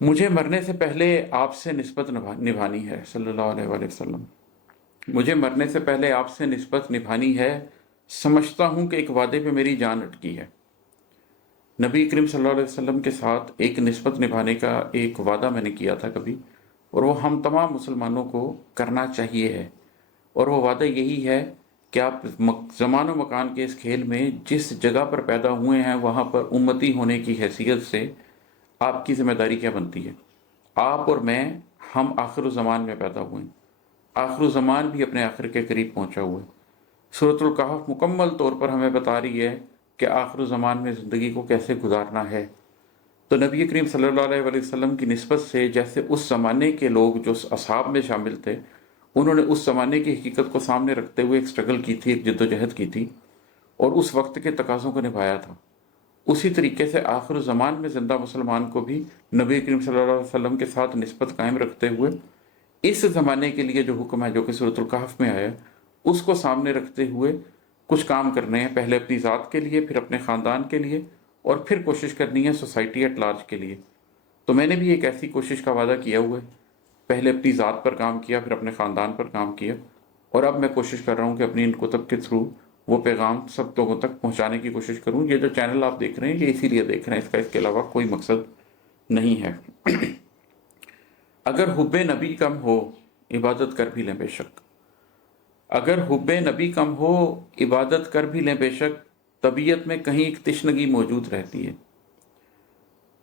مجھے مرنے سے پہلے آپ سے نسبت نبھانی ہے صلی اللہ علیہ وآلہ وسلم۔ مجھے مرنے سے پہلے آپ سے نسبت نبھانی ہے، سمجھتا ہوں کہ ایک وعدے پہ میری جان اٹکی ہے۔ نبی کریم صلی اللہ علیہ وسلم کے ساتھ ایک نسبت نبھانے کا ایک وعدہ میں نے کیا تھا کبھی، اور وہ ہم تمام مسلمانوں کو کرنا چاہیے ہے، اور وہ وعدہ یہی ہے کہ آپ زمان و مکان کے اس کھیل میں جس جگہ پر پیدا ہوئے ہیں وہاں پر امتی ہونے کی حیثیت سے آپ کی ذمہ داری کیا بنتی ہے۔ آپ اور میں، ہم آخر الزمان میں پیدا ہوئے ہیں، آخر الزمان بھی اپنے آخر کے قریب پہنچا ہوا ہے۔ سورۃ الکہف مکمل طور پر ہمیں بتا رہی ہے کہ آخر الزمان میں زندگی کو کیسے گزارنا ہے۔ تو نبی کریم صلی اللہ علیہ وآلہ وسلم کی نسبت سے، جیسے اس زمانے کے لوگ جو اصحاب میں شامل تھے، انہوں نے اس زمانے کی حقیقت کو سامنے رکھتے ہوئے ایک سٹرگل کی تھی، ایک جد و جہد کی تھی، اور اس وقت کے تقاضوں کو نبھایا تھا، اسی طریقے سے آخر الزمان میں زندہ مسلمان کو بھی نبی کریم صلی اللہ علیہ وسلم کے ساتھ نسبت قائم رکھتے ہوئے اس زمانے کے لیے جو حکم ہے جو کہ سورۃ الکہف میں آیا، اس کو سامنے رکھتے ہوئے کچھ کام کرنے ہیں، پہلے اپنی ذات کے لیے، پھر اپنے خاندان کے لیے، اور پھر کوشش کرنی ہے سوسائٹی ایٹ لارج کے لیے۔ تو میں نے بھی ایک ایسی کوشش کا وعدہ کیا ہوا ہے، پہلے اپنی ذات پر کام کیا، پھر اپنے خاندان پر کام کیا، اور اب میں کوشش کر رہا ہوں کہ اپنی ان کتب کے تھرو وہ پیغام سب لوگوں تک پہنچانے کی کوشش کروں۔ یہ جو چینل آپ دیکھ رہے ہیں یہ اسی لیے دیکھ رہے ہیں، اس کے علاوہ کوئی مقصد نہیں ہے۔ اگر حب نبی کم ہو عبادت کر بھی لیں بے شک، اگر حب نبی کم ہو عبادت کر بھی لیں بے شک، طبیعت میں کہیں ایک تشنگی موجود رہتی ہے۔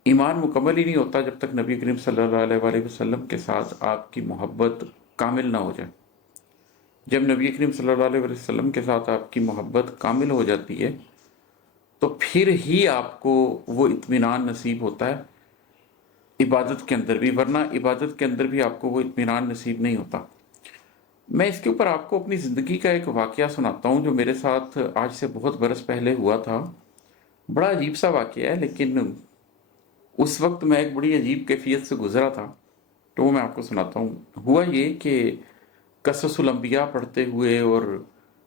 ایمان مکمل ہی نہیں ہوتا جب تک نبی کریم صلی اللہ علیہ وآلہ وسلم کے ساتھ آپ کی محبت کامل نہ ہو جائے۔ جب نبی کریم صلی اللہ علیہ وسلم کے ساتھ آپ کی محبت کامل ہو جاتی ہے تو پھر ہی آپ کو وہ اطمینان نصیب ہوتا ہے عبادت کے اندر بھی، ورنہ عبادت کے اندر بھی آپ کو وہ اطمینان نصیب نہیں ہوتا۔ میں اس کے اوپر آپ کو اپنی زندگی کا ایک واقعہ سناتا ہوں جو میرے ساتھ آج سے بہت برس پہلے ہوا تھا۔ بڑا عجیب سا واقعہ ہے، لیکن اس وقت میں ایک بڑی عجیب کیفیت سے گزرا تھا، تو وہ میں آپ کو سناتا ہوں۔ ہوا یہ کہ قصص الانبیاء پڑھتے ہوئے اور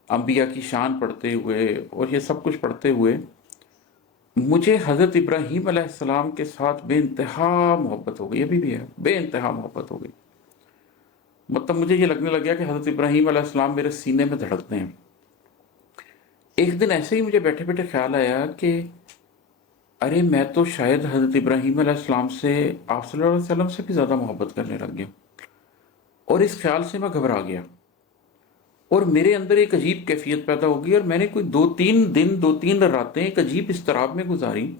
انبیاء کی شان پڑھتے ہوئے اور یہ سب کچھ پڑھتے ہوئے مجھے حضرت ابراہیم علیہ السلام کے ساتھ بے انتہا محبت ہو گئی، ابھی بھی ہے، بے انتہا محبت ہو گئی۔ مطلب مجھے یہ لگنے لگ گیا کہ حضرت ابراہیم علیہ السلام میرے سینے میں دھڑکتے ہیں۔ ایک دن ایسے ہی مجھے بیٹھے بیٹھے خیال آیا کہ ارے میں تو شاید حضرت ابراہیم علیہ السلام سے، آپ صلی اللہ علیہ وسلم سے بھی زیادہ محبت کرنے لگ گیا، اور اس خیال سے میں گھبرا گیا، اور میرے اندر ایک عجیب کیفیت پیدا ہو گئی، اور میں نے کوئی 2-3 دن 2-3 راتیں ایک عجیب اضطراب میں گزاری